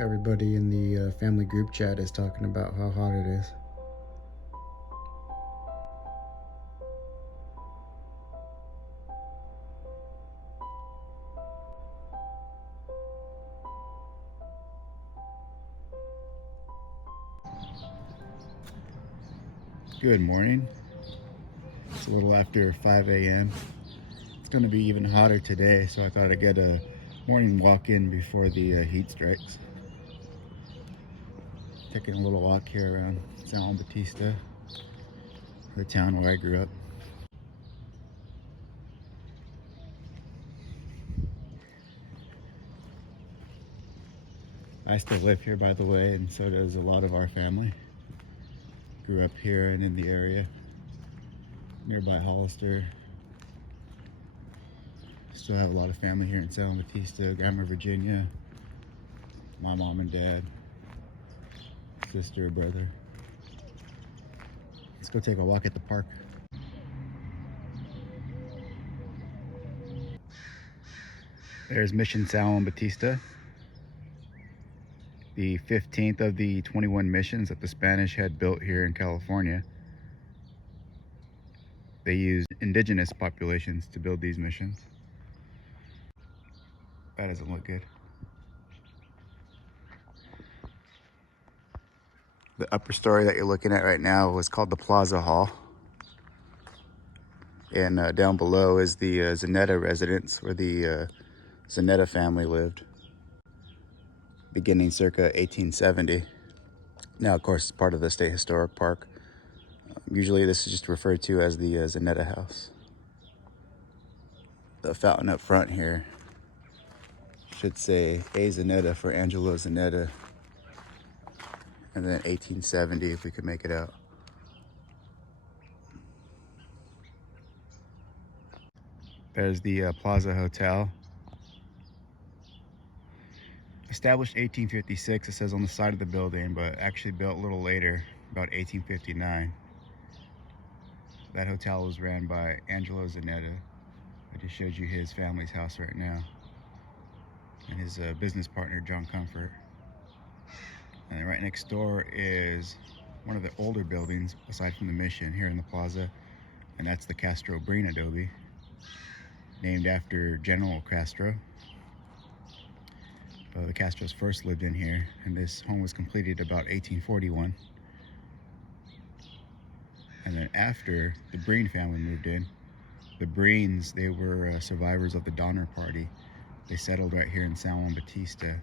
Everybody in the family group chat is talking about how hot it is. Good morning. It's a little after 5 a.m. It's going to be even hotter today, so I thought I'd get a morning walk in before the heat strikes. Taking a little walk here around San Juan Bautista, the town where I grew up. I still live here, by the way, and so does a lot of our family. Grew up here and in the area, nearby Hollister. Still have a lot of family here in San Juan Bautista, Grandma Virginia, my mom and dad, sister, brother. Let's go take a walk at the park. There's Mission San Juan Bautista, the 15th of the 21 missions that the Spanish had built here in California. They used indigenous populations to build these missions. That doesn't look good. The upper story that you're looking at right now was called the Plaza Hall. And down below is the Zanetta residence where the Zanetta family lived, beginning circa 1870. Now, of course, it's part of the State Historic Park. Usually this is just referred to as the Zanetta House. The fountain up front here should say A. Zanetta for Angelo Zanetta, and then 1870 if we could make it out. There's the Plaza Hotel. Established 1856, it says on the side of the building, but actually built a little later, about 1859. That hotel was ran by Angelo Zanetta. I just showed you his family's house right now, and his business partner, John Comfort. And right next door is one of the older buildings, aside from the Mission, here in the plaza, and that's the Castro Breen adobe, named after General Castro. The Castros first lived in here, and this home was completed about 1841. And then after the Breen family moved in, the Breens, they were survivors of the Donner Party. They settled right here in San Juan Bautista.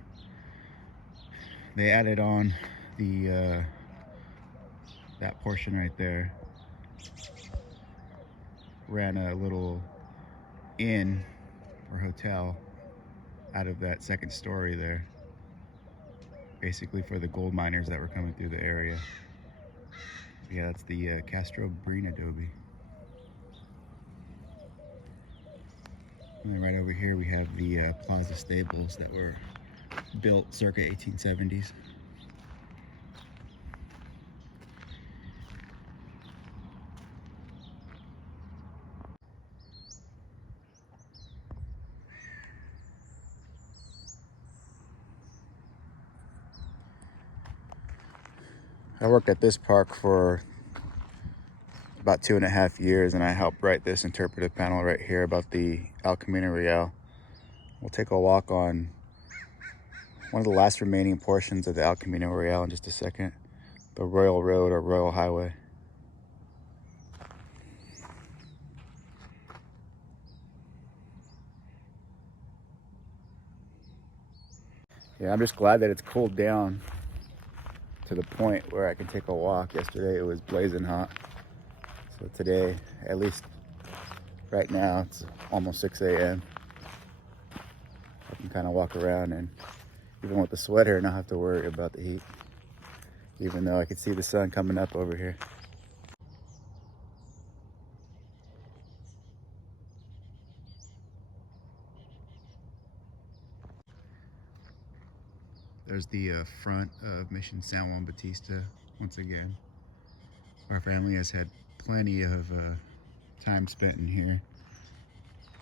They added on the that portion right there, ran a little inn or hotel out of that second story there, basically for the gold miners that were coming through the area. Yeah, that's the Castro Breen adobe. And then right over here we have the Plaza stables that were built circa 1870s. I worked at this park for about 2.5 years, and I helped write this interpretive panel right here about the El Camino Real. We'll take a walk on one of the last remaining portions of the El Camino Real in just a second, the Royal Road or Royal Highway. Yeah, I'm just glad that it's cooled down to the point where I can take a walk. Yesterday it was blazing hot. So today, at least right now, it's almost 6 a.m. I can kind of walk around, and even with the sweater, not have to worry about the heat, even though I can see the sun coming up over here. There's the front of Mission San Juan Bautista once again. Our family has had plenty of time spent in here,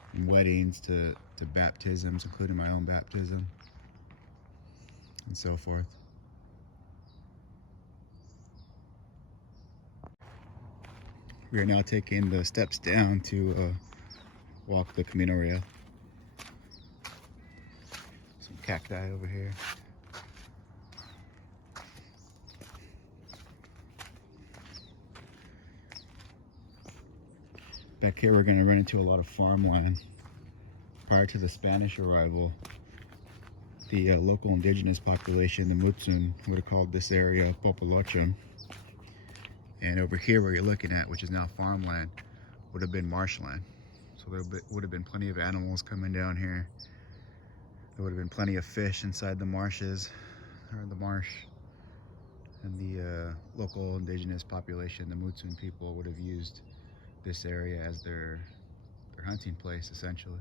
from weddings to baptisms, including my own baptism. and so forth. We are now taking the steps down to walk the Camino Real. Some cacti over here. Back here we're going to run into a lot of farmland. Prior to the Spanish arrival, the local indigenous population, the Mutsun, would have called this area Popolochum. And over here where you're looking at, which is now farmland, would have been marshland. So there would have been plenty of animals coming down here. There would have been plenty of fish inside the marshes, or the marsh. And the local indigenous population, the Mutsun people, would have used this area as their hunting place, essentially.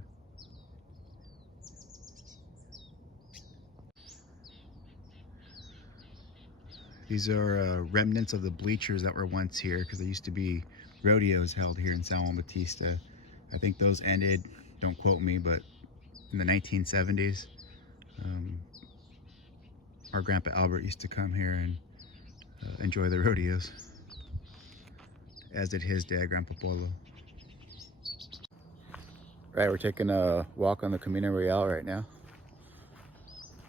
These are remnants of the bleachers that were once here, because there used to be rodeos held here in San Juan Bautista. I think those ended, don't quote me, but in the 1970s. Our grandpa Albert used to come here and enjoy the rodeos, as did his dad, Grandpa Polo. Right, we're taking a walk on the Camino Real right now.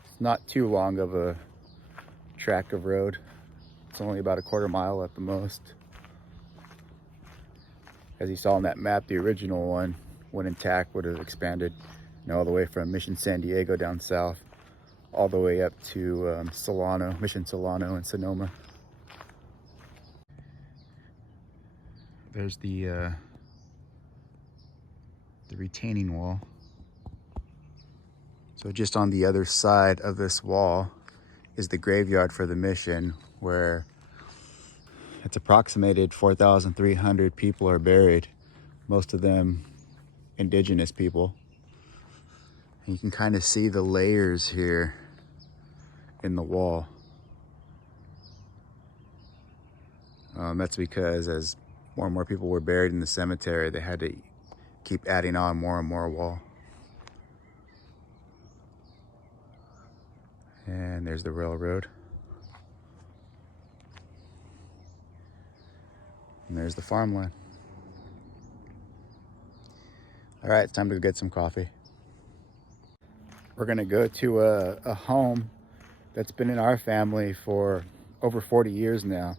It's not too long of a tract of road. It's only about a quarter mile at the most. As you saw on that map, the original one, when intact, would have expanded, all the way from Mission San Diego down south, all the way up to Solano, Mission Solano and Sonoma. There's the retaining wall. So just on the other side of this wall is the graveyard for the mission, where it's approximated 4,300 people are buried, most of them indigenous people. And you can kind of see the layers here in the wall. That's because as more and more people were buried in the cemetery, they had to keep adding on more and more wall. And there's the railroad. And there's the farmland. All right, it's time to go get some coffee. We're gonna go to a home that's been in our family for over 40 years now.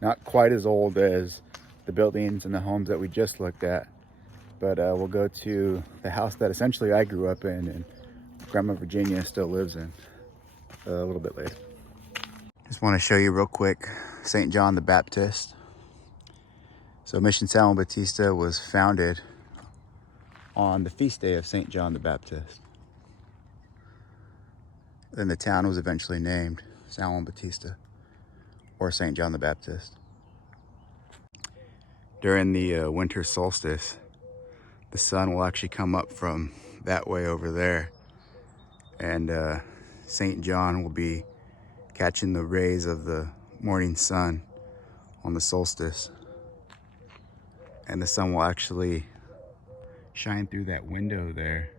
Not quite as old as the buildings and the homes that we just looked at, but we'll go to the house that essentially I grew up in and Grandma Virginia still lives in a little bit later. Just want to show you real quick St. John the Baptist. So Mission San Juan Bautista was founded on the feast day of St. John the Baptist. Then the town was eventually named San Juan Bautista, or St. John the Baptist. During the winter solstice, the sun will actually come up from that way over there, and St. John will be catching the rays of the morning sun on the solstice, and the sun will actually shine through that window there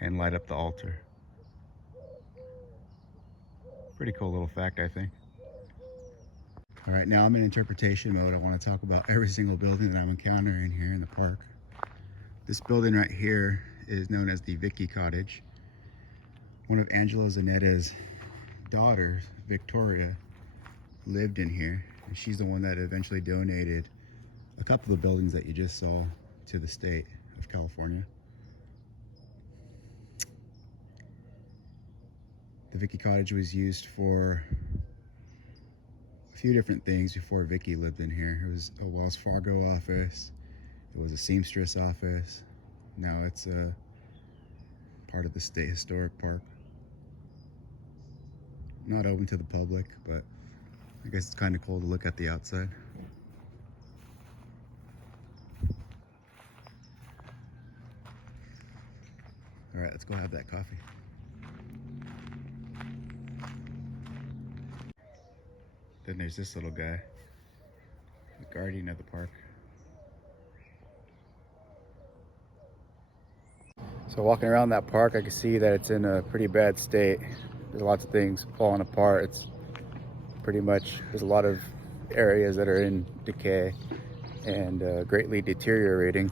and light up the altar. Pretty cool little fact, I think. All right, now I'm in interpretation mode. I want to talk about every single building that I'm encountering here in the park. This building right here is known as the Vicky Cottage. One of Angelo Zanetta's daughters, Victoria, lived in here, and she's the one that eventually donated a couple of buildings that you just saw to the state of California. The Vicky Cottage was used for a few different things before Vicky lived in here. It was a Wells Fargo office, it was a seamstress office. Now it's a part of the State Historic Park. Not open to the public, but I guess it's kind of cool to look at the outside. All right, let's go have that coffee. Then there's this little guy, the guardian of the park. So walking around that park, I can see that it's in a pretty bad state. There's lots of things falling apart. It's pretty much, there's a lot of areas that are in decay and greatly deteriorating.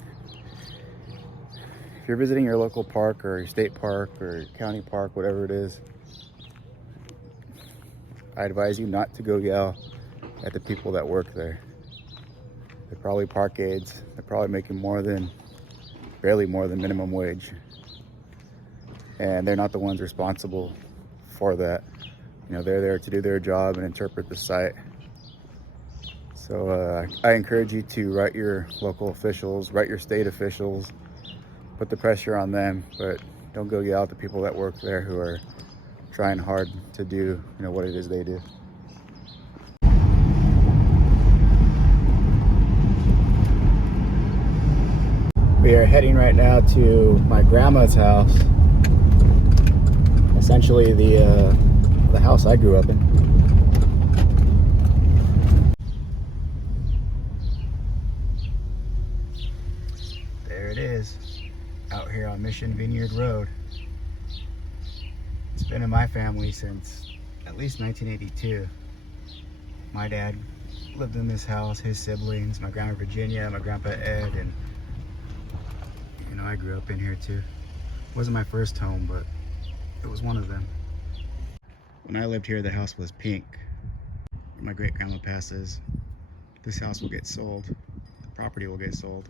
If you're visiting your local park or your state park or your county park, whatever it is, I advise you not to go yell at the people that work there. They're probably park aides. They're probably making barely more than minimum wage. And they're not the ones responsible for that. You know, they're there to do their job and interpret the site. So I encourage you to write your local officials, write your state officials, put the pressure on them, but don't go yell at the people that work there who are trying hard to do, what it is they do. We are heading right now to my grandma's house, essentially the house I grew up in. There it is, out here on Mission Vineyard Road. It's been in my family since at least 1982. My dad lived in this house, his siblings, my grandma Virginia, my grandpa Ed, and I grew up in here too. It wasn't my first home, but it was one of them. When I lived here, the house was pink. When my great grandma passes, this house will get sold. The property will get sold.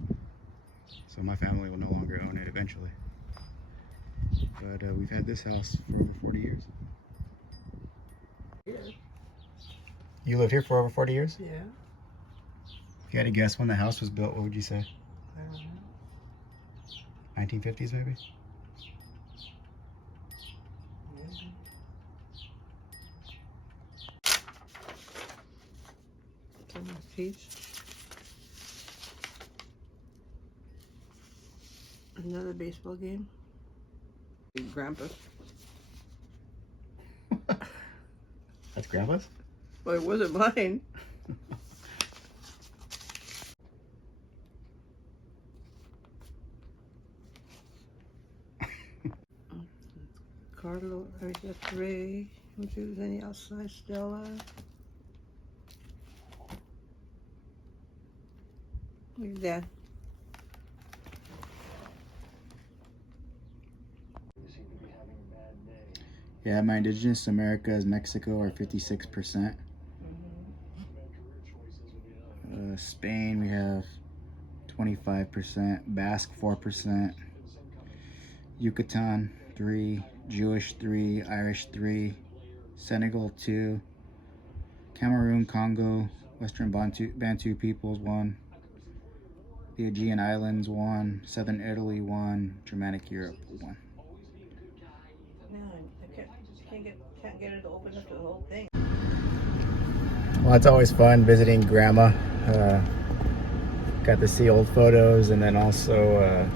So my family will no longer own it eventually. But we've had this house for over 40 years. Yeah. You lived here for over 40 years? Yeah. If you had to guess when the house was built, what would you say? I don't know. 1950s maybe? Maybe. Someone's peach. Another baseball game. Grandpa's. That's grandpa's? Well, it wasn't mine. Carlo, I got Ray. Don't you any outside Stella? Look at that. Yeah, my indigenous Americas, Mexico are 56%. Spain, we have 25%. Basque, 4%. Yucatan, 3. Jewish, 3. Irish, 3. Senegal, 2. Cameroon, Congo, Western Bantu peoples, 1. The Aegean Islands, 1. Southern Italy, 1. Germanic Europe, 1. No, I can't get it to open up the whole thing. Well, it's always fun visiting Grandma. Got to see old photos and then also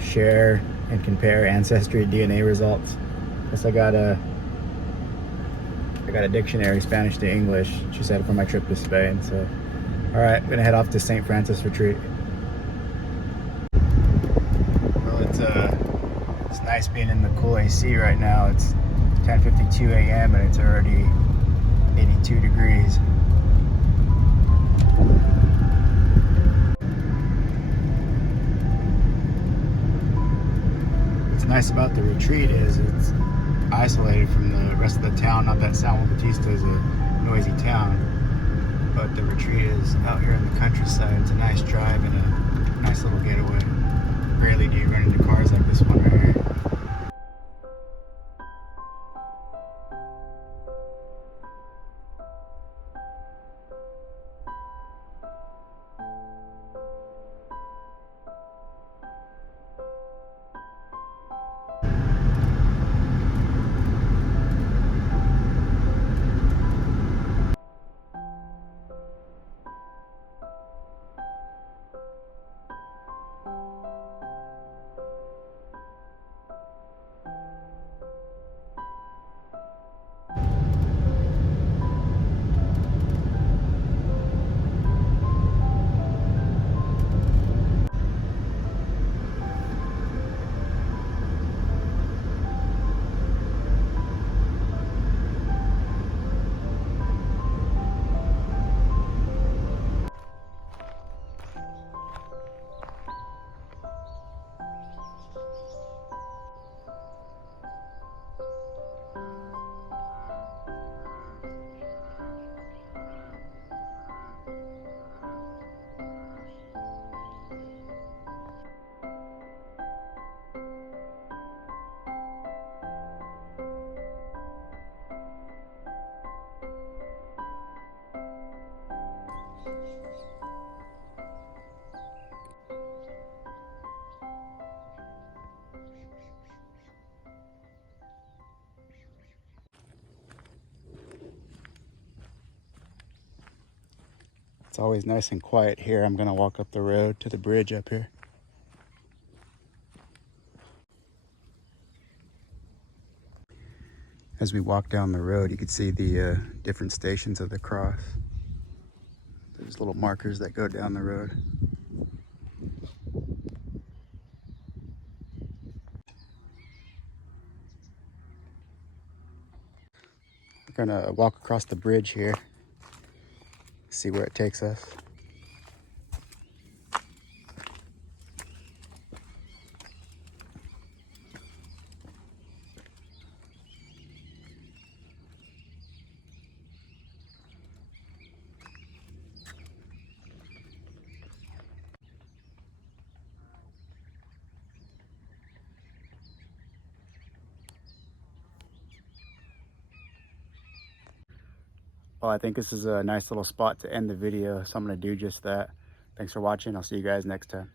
share and compare ancestry DNA results. Plus I got a dictionary, Spanish to English, she said, for my trip to Spain. So, all right, I'm gonna head off to St. Francis Retreat. Well, it's nice being in the cool AC right now. It's 10:52 a.m. and it's already 82 degrees. What's nice about the retreat is it's isolated from the rest of the town. Not that San Juan Bautista is a noisy town, but the retreat is out here in the countryside. It's a nice drive and a nice little getaway. Rarely do you run into cars like this one right here. It's always nice and quiet here. I'm gonna walk up the road to the bridge up here. As we walk down the road, you can see the different stations of the cross. There's little markers that go down the road. We're gonna walk across the bridge here, see where it takes us. Well, I think this is a nice little spot to end the video, so I'm gonna do just that. Thanks for watching. I'll see you guys next time.